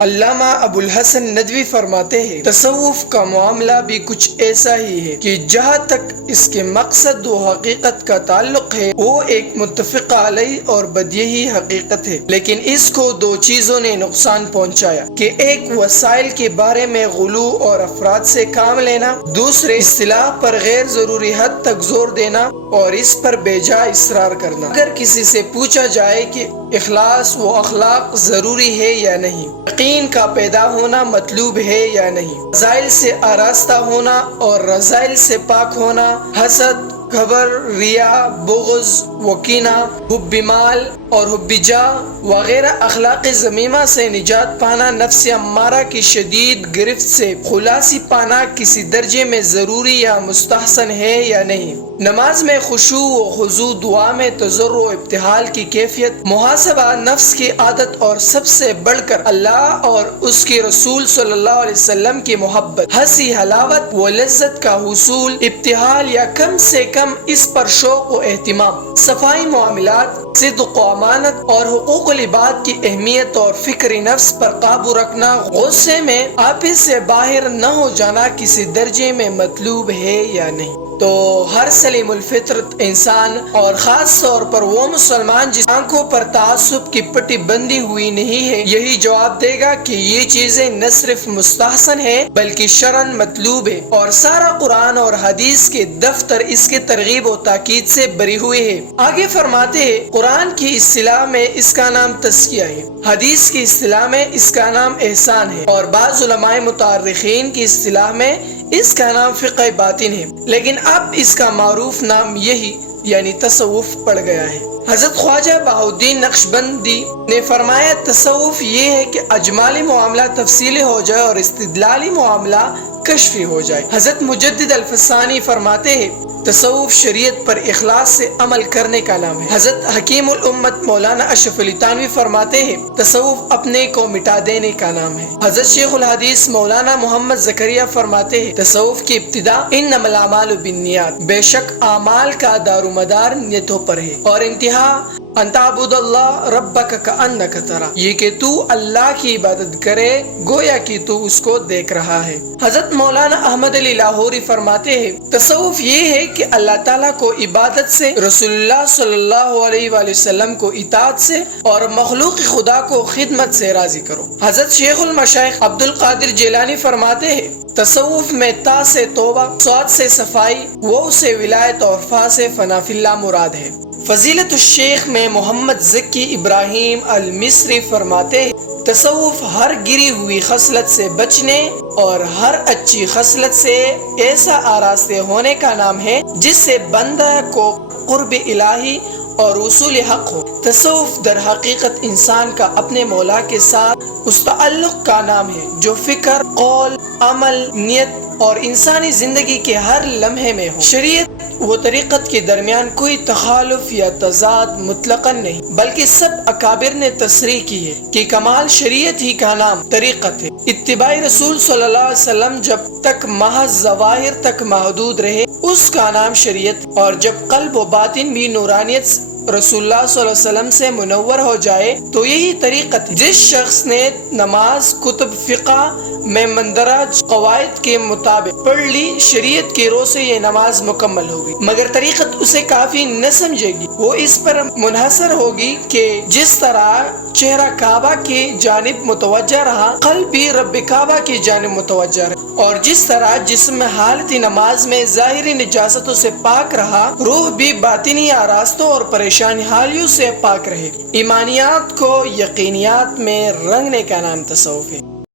علامہ ابو الحسن ندوی فرماتے ہیں، تصوف کا معاملہ بھی کچھ ایسا ہی ہے کہ جہاں تک اس کے مقصد و حقیقت کا تعلق ہے، وہ ایک متفق علیہ اور بدیہی حقیقت ہے۔ لیکن اس کو دو چیزوں نے نقصان پہنچایا، کہ ایک وسائل کے بارے میں غلو اور افراد سے کام لینا، دوسرے اصطلاح پر غیر ضروری حد تک زور دینا اور اس پر بے جا اصرار کرنا۔ اگر کسی سے پوچھا جائے کہ اخلاص و اخلاق ضروری ہے یا نہیں یقین کا پیدا ہونا مطلوب ہے یا نہیں؟ رضائل سے آراستہ ہونا اور رضائل سے پاک ہونا، حسد خبر ریا، بغض، وکینہ، حب مال اور حب جا وغیرہ اخلاق زمیمہ سے نجات پانا، نفس امارہ کی شدید گرفت سے خلاصی پانا کسی درجے میں ضروری یا مستحسن ہے یا نہیں؟ نماز میں خوشو و خضوع، دعا میں تجر و ابتحال کی کیفیت، محاسبہ نفس کی عادت اور سب سے بڑھ کر اللہ اور اس کے رسول صلی اللہ علیہ وسلم کی محبت، ہنسی، حلاوت و لذت کا حصول، ابتحال یا کم سے کم اس پر شوق و اہتمام۔ صفائی معاملات صدق و امانت اور حقوق العباد کی اہمیت اور فکری نفس پر قابو رکھنا غصے میں آپس سے باہر نہ ہو جانا کسی درجے میں مطلوب ہے یا نہیں۔ تو ہر سلیم الفطرت انسان اور خاص طور پر وہ مسلمان جس آنکھوں پر تعصب کی پٹی بندی ہوئی نہیں ہے، یہی جواب دے گا کہ یہ چیزیں نہ صرف مستحسن ہے بلکہ شرن مطلوب ہے اور سارا قرآن اور حدیث کے دفتر اس کے ترغیب و تاکید سے بری ہوئے ہے آگے فرماتے ہیں قرآن کی اصطلاح میں اس کا نام تسکیہ ہے، حدیث کی اصطلاح میں اس کا نام احسان ہے اور بعض علماء متعرخین کی اصطلاح میں اس کا نام فقہ باطن ہے۔ لیکن اب اس کا معروف نام یہی یعنی تصوف پڑ گیا ہے۔ حضرت خواجہ بہودین نقش بندی نے فرمایا، تصوف یہ ہے کہ اجمالی معاملہ تفصیلی ہو جائے اور استدلالی معاملہ کشفی ہو جائے۔ حضرت مجدد الفسانی فرماتے ہیں تصوف شریعت پر اخلاص سے عمل کرنے کا نام ہے۔ حضرت حکیم الامت مولانا اشرف علی تانوی فرماتے ہیں، تصوف اپنے کو مٹا دینے کا نام ہے۔ حضرت شیخ الحدیث مولانا محمد زکریہ فرماتے ہیں، تصوف کی ابتدا ان نمل اعمال بنیاد بے شک اعمال کا دار و مدار نیتوں پر ہے۔ اور انتہا انتابود اللہ رب کا ان ترا یہ کہ تو اللہ کی عبادت کرے، گویا کہ تو اس کو دیکھ رہا ہے۔ حضرت مولانا احمد علی لاہوری فرماتے ہیں، تصوف یہ ہے کہ اللہ تعالیٰ کو عبادت سے رسول اللہ صلی اللہ علیہ وآلہ وسلم کو اطاعت سے اور مخلوق خدا کو خدمت سے راضی کرو۔ حضرت شیخ المشائق عبد القادر جیلانی فرماتے ہیں، تصوف میں تا سے توبہ، سواد سے صفائی وہ سے ولایت اور فا سے فناف اللہ مراد ہے۔ فضیلت الشیخ میں محمد ذکی ابراہیم المصری فرماتے تصوف ہر گری ہوئی خصلت سے بچنے اور ہر اچھی خصلت سے ایسا آراستے ہونے کا نام ہے، جس سے بندہ کو قرب الہی اور اصول حق ہو تصوف در حقیقت انسان کا اپنے مولا کے ساتھ اس تعلق کا نام ہے، جو فکر، قول، عمل، نیت اور انسانی زندگی کے ہر لمحے میں ہو۔ شریعت وہ طریقت کے درمیان کوئی تخالف یا تضاد مطلقا نہیں، بلکہ سب اکابر نے تصریح کی ہے کہ کمال شریعت ہی کا نام طریقت ہے۔ اتباع رسول صلی اللہ علیہ وسلم جب تک محض ظواہر تک محدود رہے اس کا نام شریعت اور جب قلب و باطن بھی نورانیت رسول اللہ صلی اللہ علیہ وسلم سے منور ہو جائے تو یہی طریقت جس شخص نے نماز، کتب، فقہ میں مندرج قواعد کے مطابق پڑھ لی، شریعت کے رو سے یہ نماز مکمل ہوگی مگر طریقت اسے کافی نہ سمجھے گی۔ وہ اس پر منحصر ہوگی کہ جس طرح چہرہ کعبہ کی جانب متوجہ رہا، قلب بھی رب کعبہ کی جانب متوجہ رہا۔ اور جس طرح جسم حالتی نماز میں ظاہری نجاستوں سے پاک رہا، روح بھی باطنی آراستوں اور پریشانی شانحالیوں سے پاک رہے۔ ایمانیات کو یقینیات میں رنگنے کا نام تصوف ہے۔